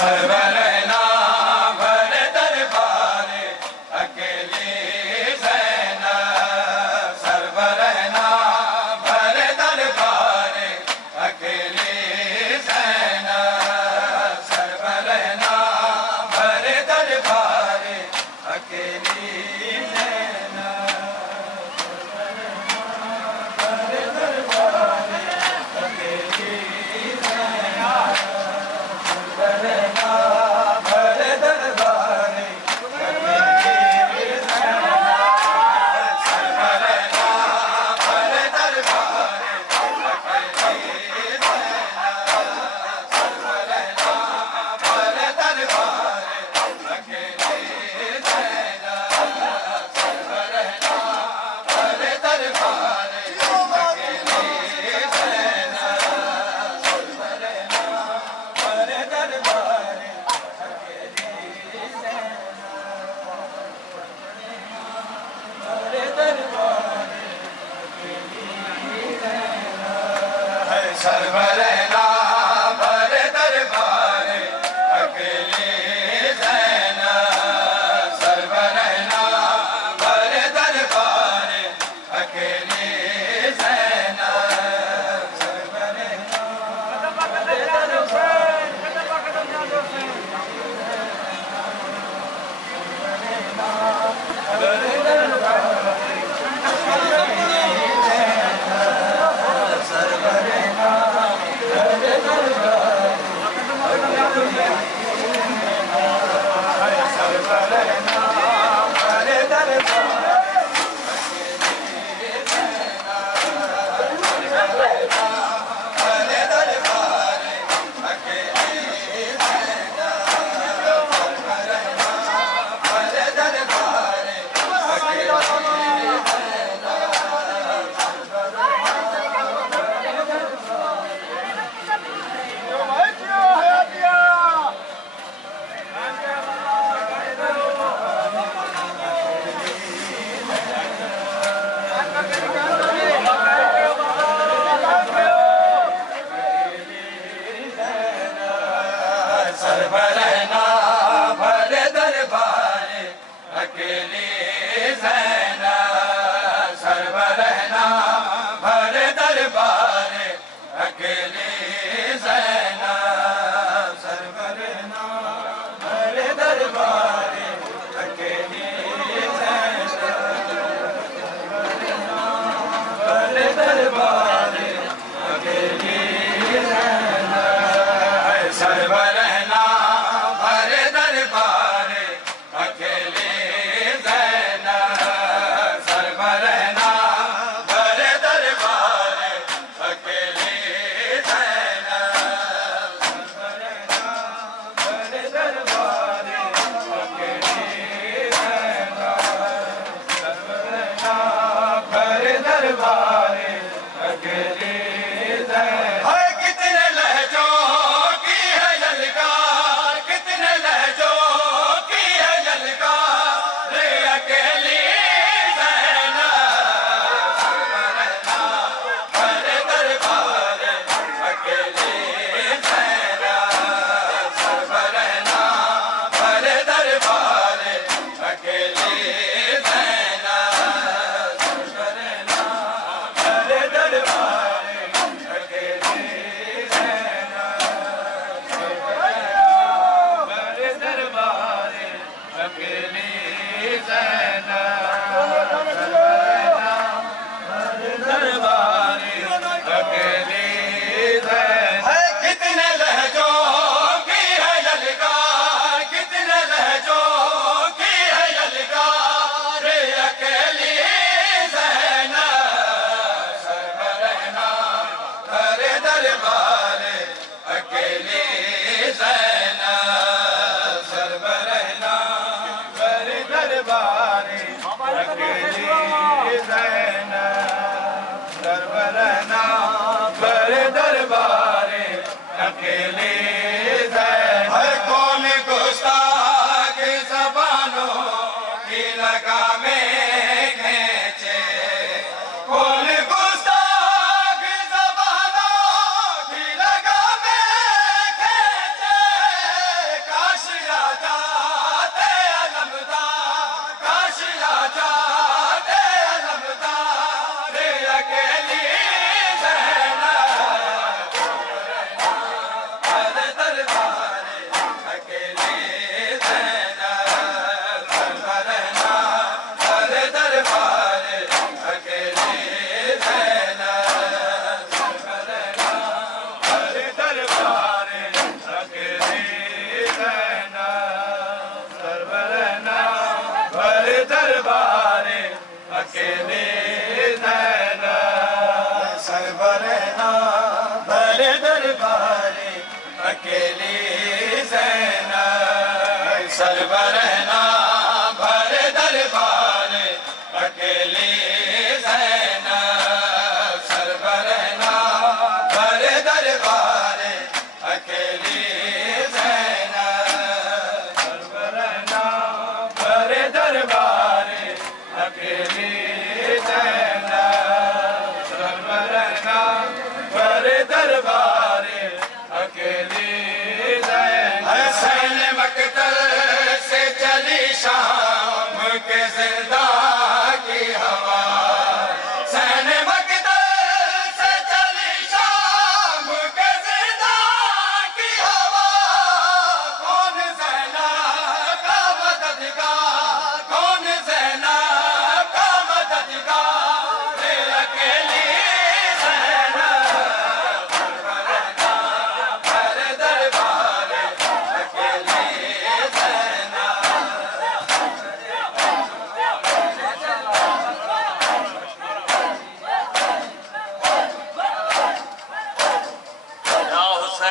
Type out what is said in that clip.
सरवरना भर दरबार अकेली ज़ैनब, सरवरना भर दरबार अकेली ज़ैनब, सरवरना भर दरबार अकेली सरवरना भर दरबार अकेली ज़ैनब, सरवरना भर दरबार अकेली ज़ैनब, सरवरना भर सरवरना भर दरबार अकेली ज़ैनब, सरवरना भर दरबार अकेली ज़ैनब, सरवरना भर दरबार अकेली ज़ैनब, भर दरबार अकेली ज़ैनब, सरवरना भर दरबार अकेली ज़ैनब, सरवरना भर दरबार अकेली ज़ैनब, सरवरना भर दरबार अकेली ज़ैनब, सरवरना भर दरबार अकेली ज़ैनब। कितने लहजों की है ललकार, कितने लहजों की है ललकार अकेली ज़ैनब, सरवरना भर दरबार अकेली ज़ैनब, सरवरना भर दरबार अकेली ज़ैनब, सरवरना भर दरबार दरबारे अकेले नैना सरवर ना भरे दरबारे अकेले